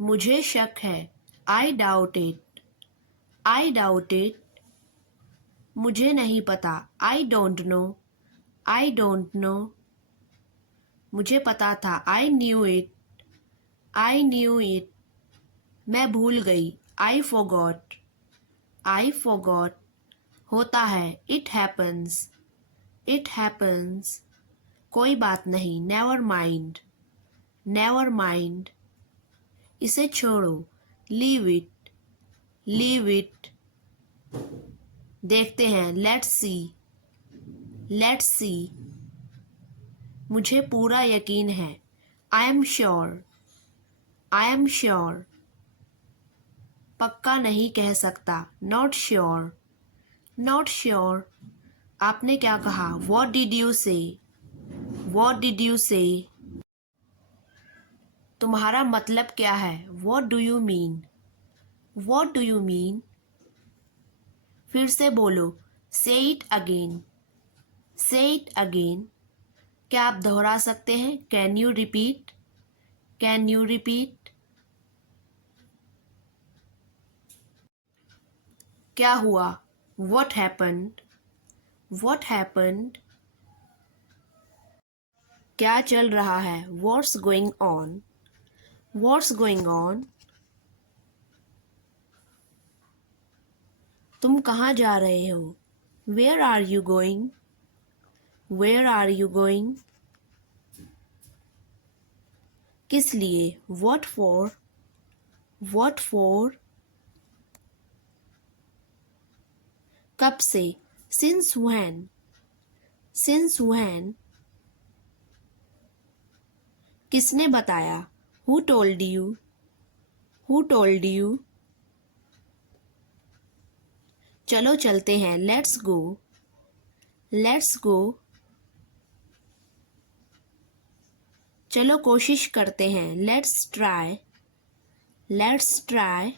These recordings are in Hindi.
मुझे शक है। I doubt it. I doubt it. मुझे नहीं पता। I don't know. I don't know. मुझे पता था। I knew it. I knew it. मैं भूल गई। I forgot. I forgot. होता है। It happens. It happens. कोई बात नहीं। Never mind. Never mind. इसे छोड़ो। Leave it. Leave it. देखते हैं। Let's see. Let's see. मुझे पूरा यकीन है। I am sure. I am sure. पक्का नहीं कह सकता। Not sure. Not sure. आपने क्या कहा? वॉट डिड यू से? वॉट डिड यू से? तुम्हारा मतलब क्या है? What do you mean? What do you mean? फिर से बोलो। से इट अगेन। से इट अगेन। क्या आप दोहरा सकते हैं? Can you repeat? Can you repeat? क्या हुआ? What happened? What happened? क्या चल रहा है? What's going on? What's going on? तुम कहाँ जा रहे हो? Where are you going? Where are you going? किस लिए? What for? What for? कब से? Since when? Since when? किसने बताया? Who told you? Who told you? चलो चलते हैं। Let's go. Let's go. चलो कोशिश करते हैं। Let's try. Let's try.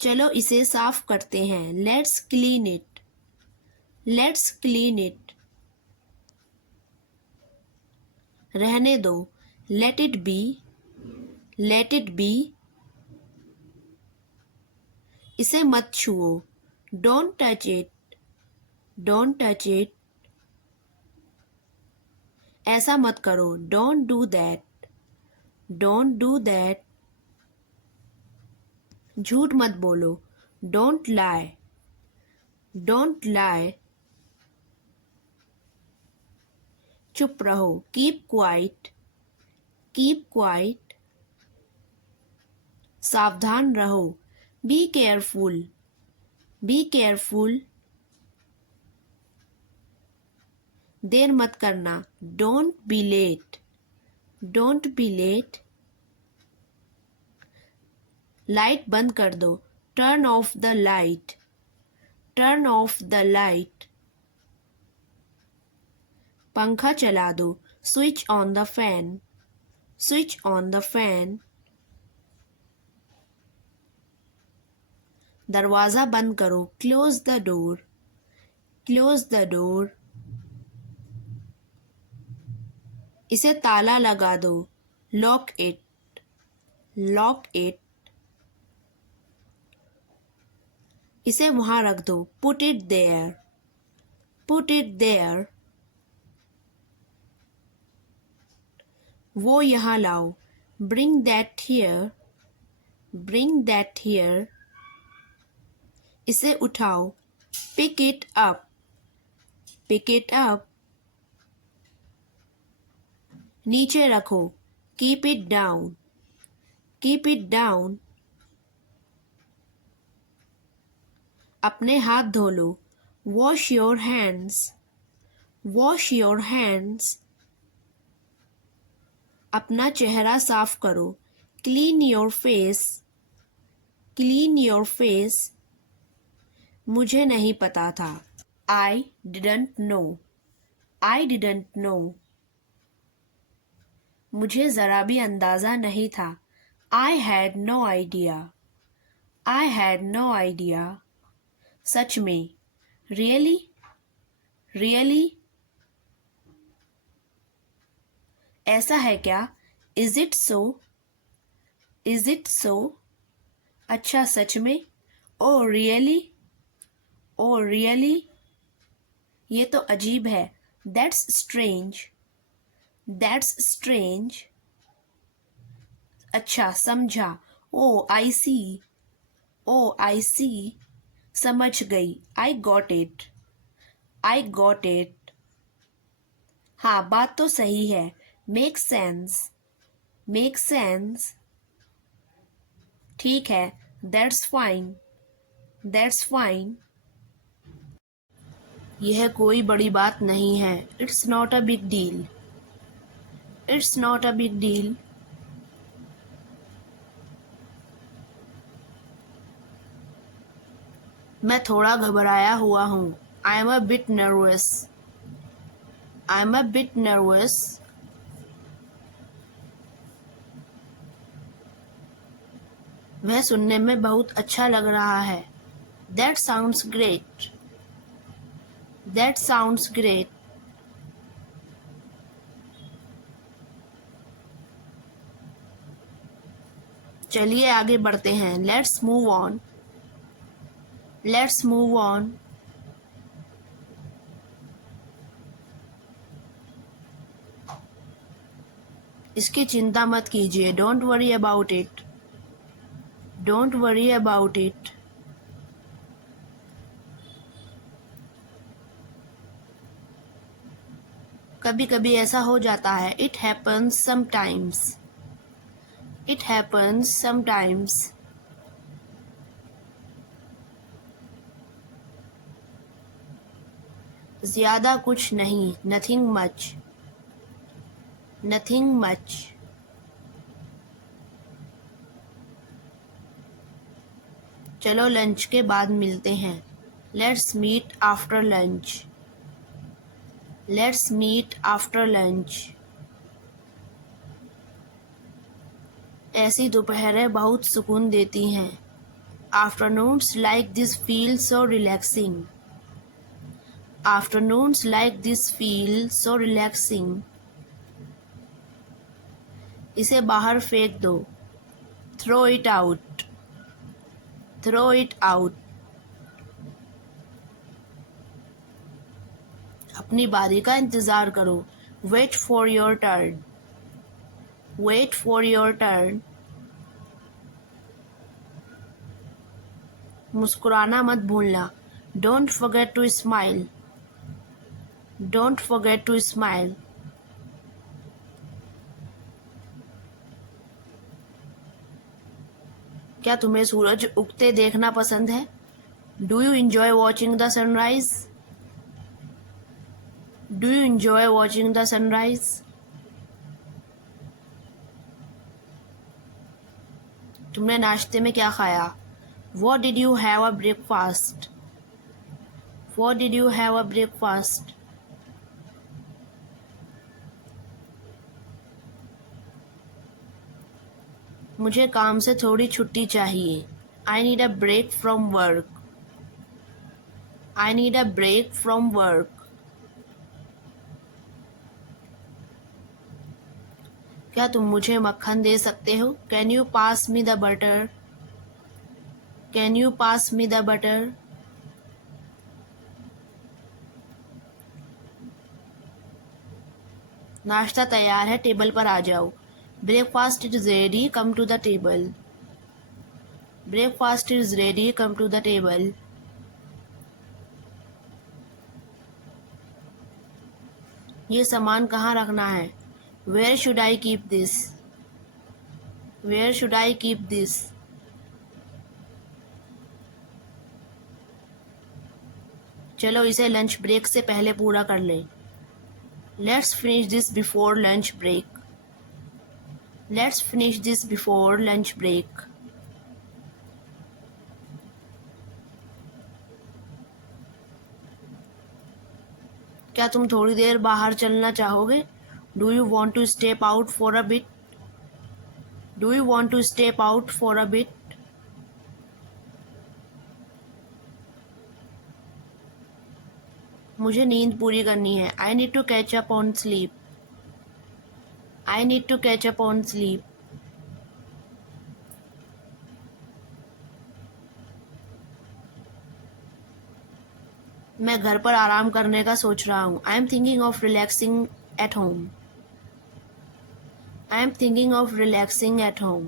चलो इसे साफ करते हैं। Let's clean it. Let's clean it. रहने दो। Let it be. Let it be. इसे मत छुओ। Don't touch it. Don't touch it. ऐसा मत करो। Don't do that. Don't do that. झूठ मत बोलो। Don't lie. Don't lie. चुप रहो। Keep quiet. Keep quiet. सावधान रहो। Be careful. Be careful. देर मत करना। Don't be late. Don't be late. Light बंद कर दो। Turn off the light. Turn off the light. पंखा चला दो। Switch on the fan. Switch on the fan. दरवाज़ा बंद करो। Close the door. Close the door. इसे ताला लगा दो। Lock it. Lock it. इसे वहां रख दो। Put it there. Put it there. वो यहाँ लाओ। Bring that here. Bring that here. इसे उठाओ। Pick it up. Pick it up. नीचे रखो। Keep it down. Keep it down. अपने हाथ धो लो। Wash your hands. Wash your hands. अपना चेहरा साफ करो। Clean your face. Clean your face. मुझे नहीं पता था। I didn't no. I didn't know. मुझे ज़रा भी अंदाज़ा नहीं था। I had no idea. I had no idea. सच में। रियली। रियली। ऐसा है क्या? Is it so? Is it so? अच्छा सच में? Oh really? Oh really? ये तो अजीब है। That's strange. That's strange. अच्छा समझा। ओ आई सी। ओ आई सी। समझ गई। I got it. I got it. हाँ बात तो सही है। Make sense. Make sense. ठीक है। That's fine. That's fine. यह कोई बड़ी बात नहीं है। It's not a big deal. It's not a big deal. मैं थोड़ा घबराया हुआ हूँ। I am a bit nervous. I am a bit nervous. वह सुनने में बहुत अच्छा लग रहा है। That sounds great. That sounds great. चलिए आगे बढ़ते हैं। Let's move on. Let's move on. इसकी चिंता मत कीजिए। Don't worry about it. Don't worry about it. कभी कभी ऐसा हो जाता है। It happens sometimes. It happens sometimes. ज्यादा कुछ नहीं। Nothing much. Nothing much. चलो लंच के बाद मिलते हैं। Let's meet after lunch. Let's meet after lunch. ऐसी दोपहरें बहुत सुकून देती हैं। Afternoons like this feel so relaxing. Afternoons like this feel so relaxing. इसे बाहर फेंक दो। Throw it out. Throw it out. अपनी बारी का इंतजार करो। Wait for your turn. Wait for your turn. मुस्कुराना मत भूलना। Don't forget to smile. Don't forget to smile. क्या तुम्हें सूरज उगते देखना पसंद है? Do you enjoy watching the sunrise? Do you enjoy watching the sunrise? तुमने नाश्ते में क्या खाया? What did you have a breakfast? What did you have a breakfast? मुझे काम से थोड़ी छुट्टी चाहिए। I need a break from work. I need a break from work. क्या तुम मुझे मक्खन दे सकते हो? Can you pass me the butter? Can you pass me the butter? नाश्ता तैयार है, टेबल पर आ जाओ। Breakfast is ready, come to the table. Breakfast is ready, come to the table. ये सामान कहाँ रखना है? Where should I keep this? Where should I keep this? चलो इसे लंच ब्रेक से पहले पूरा कर लें। Let's finish this before lunch break. Let's finish this before lunch break. क्या तुम थोड़ी देर बाहर चलना चाहोगे? Do you want to step out for a bit? Do you want to step out for a bit? मुझे नींद पूरी करनी है। I need to catch up on sleep. I need to catch up on sleep. मैं घर पर आराम करने का सोच रहा हूँ. I am thinking of relaxing at home. I am thinking of relaxing at home.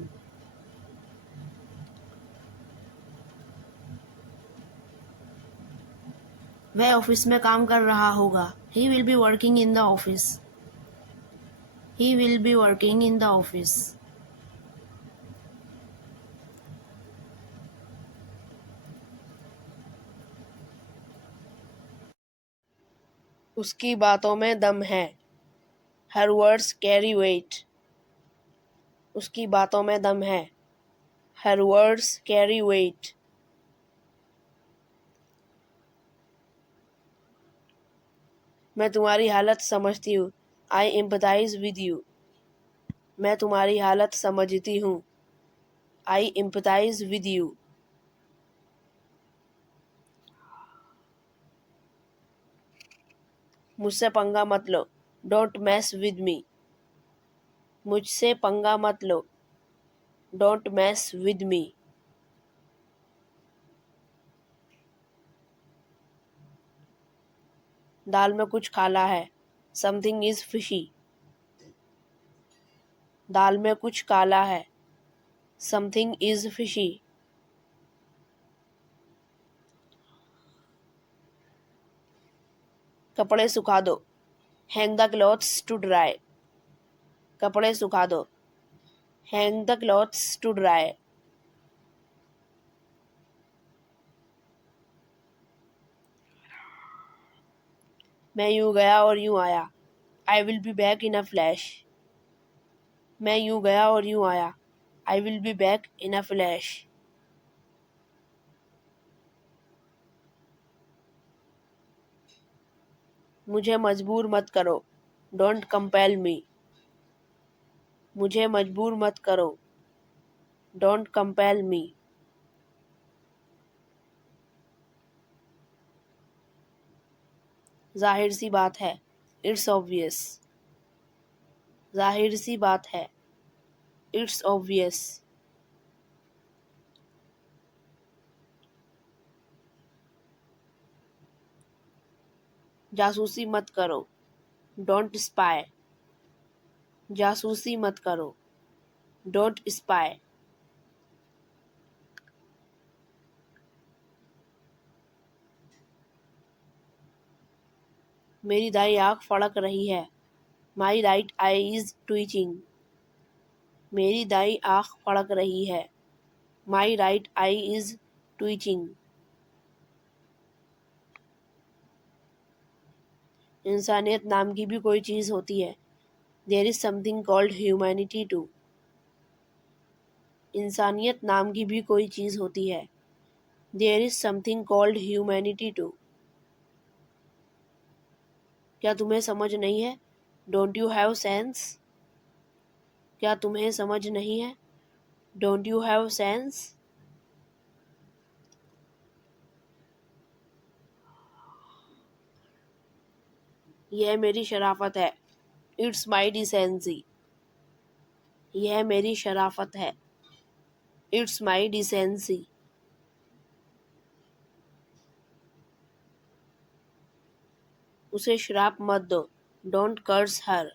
वह ऑफिस में काम कर रहा होगा. He will be working in the office. He will be working in the office. उसकी बातों में दम है. Her words carry weight. उसकी बातों में दम है. Her words carry weight. मैं तुम्हारी हालत समझती हूँ. I empathize with you. मैं तुम्हारी हालत समझती हूँ. I empathize with you. मुझसे पंगा मत लो. Don't mess with me. मुझसे पंगा मत लो. Don't mess with me. दाल में कुछ काला है. Something is fishy. दाल में कुछ काला है. Something is fishy. कपड़े सुखा दो. Hang the clothes to dry. कपड़े सुखा दो. Hang the clothes to dry. मैं यूं गया और यूं आया. I will be back in a flash. मैं यूं गया और यूं आया. I will be back in a flash. मुझे मजबूर मत करो. Don't compel me. मुझे मजबूर मत करो. Don't compel me. जाहिर सी बात है. It's obvious. जाहिर सी बात है. It's obvious. जासूसी मत करो. Don't spy. जासूसी मत करो. Don't spy. मेरी दाई आँख फड़क रही है. My right eye is twitching. मेरी दाई आँख फड़क रही है. My right eye is twitching. इंसानियत नाम की भी कोई चीज़ होती है. There is something called humanity too. इंसानियत नाम की भी कोई चीज़ होती है. There is something called humanity too. क्या तुम्हें समझ नहीं है? Don't you have sense? क्या तुम्हें समझ नहीं है? Don't you have sense? यह मेरी शराफत है. It's my decency. यह मेरी शराफत है. It's my decency. उसे श्राप मत दो. Don't curse her.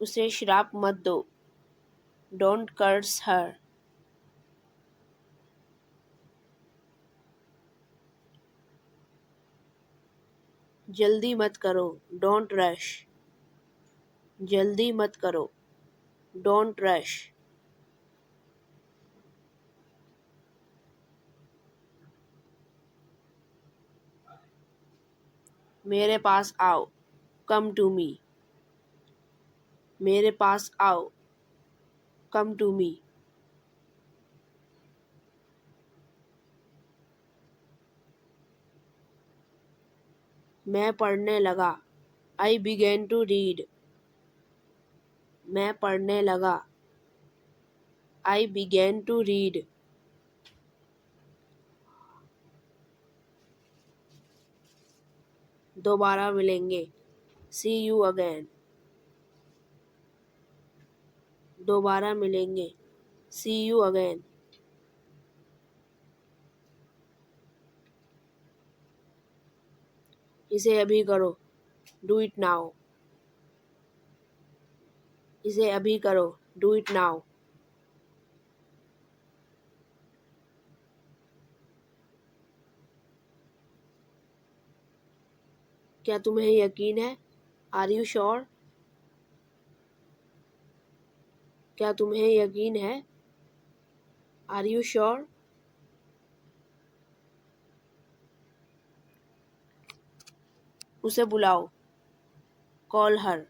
उसे श्राप मत दो. Don't curse her. जल्दी मत करो. Don't rush. जल्दी मत करो. Don't rush. मेरे पास आओ. Come to me. मेरे पास आओ. Come to me. मैं पढ़ने लगा. I began to read. मैं पढ़ने लगा. I began to read. दोबारा मिलेंगे. See you again. दोबारा मिलेंगे। See you again. इसे अभी करो। Do it now. इसे अभी करो। Do it now. क्या तुम्हें यकीन है? Are you sure? क्या तुम्हें यकीन है? Are you sure? उसे बुलाओ। Call her.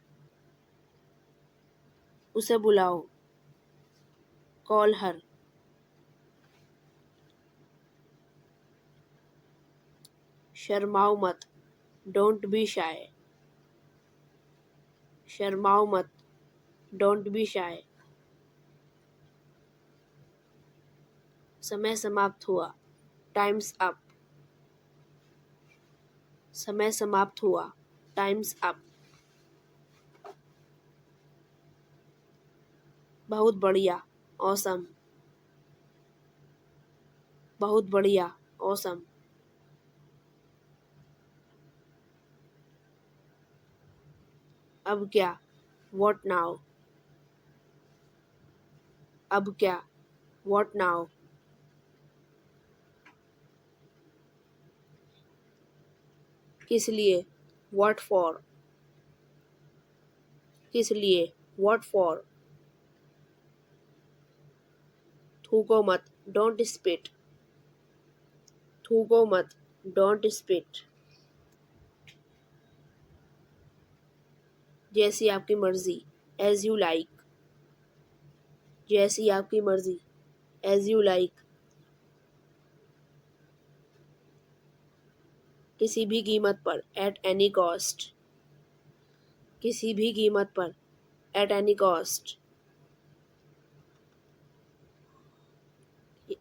उसे बुलाओ। कॉल हर। शर्माओ मत। Don't be shy. शर्माओ मत। Don't be shy. समय समाप्त हुआ। Time's up. समय समाप्त हुआ। Time's up. बहुत बढ़िया। ऑसम। बहुत बढ़िया। ऑसम। अब क्या? What now? अब क्या? What now? किस लिए? What for? किस लिए? What for? थूको मत। Don't spit. थूको मत। Don't spit. जैसी आपकी मर्जी। As you like. जैसी आपकी मर्जी। As you like. किसी भी कीमत पर। At any cost. किसी भी कीमत पर। At any cost.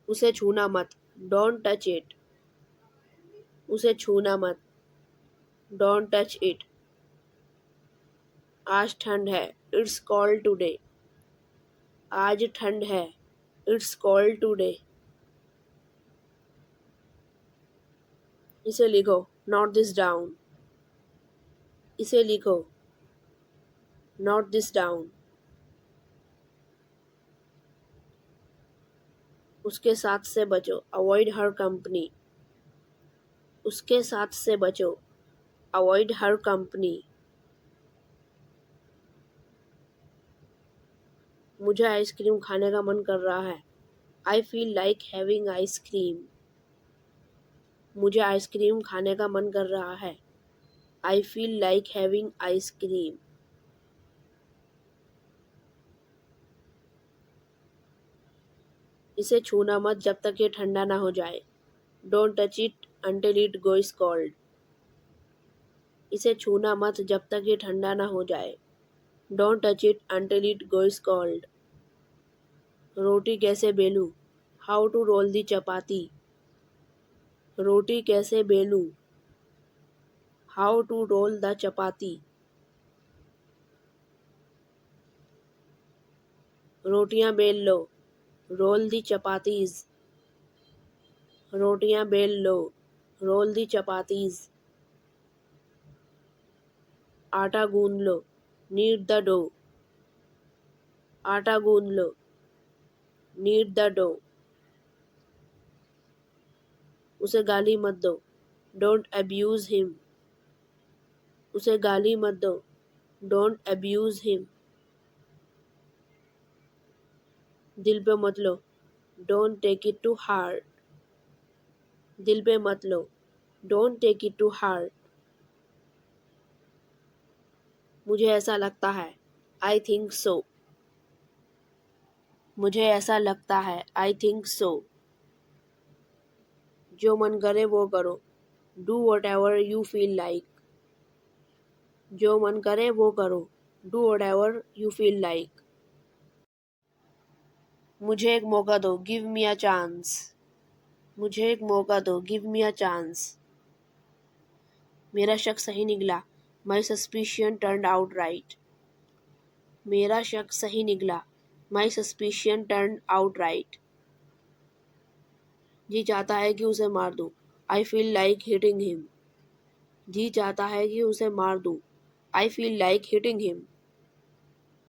उसे छूना मत। Don't touch it. उसे छूना मत। Don't touch it. आज ठंड है। It's cold today. आज ठंड है। It's cold today. इसे लिखो। Note this down. इसे लिखो। Note this down. उसके साथ से बचो। अवॉइड हर कंपनी। उसके साथ से बचो। अवॉइड हर कंपनी। मुझे आइसक्रीम खाने का मन कर रहा है। I feel like having ice cream. मुझे आइसक्रीम खाने का मन कर रहा है। I feel like having ice cream. इसे छूना मत जब तक ये ठंडा ना हो जाए। Don't touch it until it goes cold. इसे छूना मत जब तक ये ठंडा ना हो जाए। Don't touch it until it goes cold. रोटी कैसे बेलूं? How to roll the chapati. रोटी कैसे बेलूं? How to roll the chapati. रोटियां बेल लो। Roll the chapatis. रोटियां बेल लो। Roll the chapatis. आटा गूंद लो। Need the dough. आटा गूंद लो। Need the dough. उसे गाली मत दो। Don't abuse him. उसे गाली मत दो। Don't abuse him. दिल पे मत लो। Don't take it to heart. दिल पे मत लो। Don't take it to heart. मुझे ऐसा लगता है। I think so. मुझे ऐसा लगता है। I think so. जो मन करे वो करो। Do whatever you feel like. जो मन करे वो करो। Do whatever you feel like. मुझे एक मौका दो। Give me a chance. मुझे एक मौका दो। Give me a chance. मेरा शक सही निकला। माई सस्पिशियन टर्न्ड आउट राइट। मेरा शक सही निकला। My suspicion turned out right. जी चाहता है कि उसे मार दूं. I feel like hitting him. जी चाहता है कि उसे मार दूं. I feel like hitting him.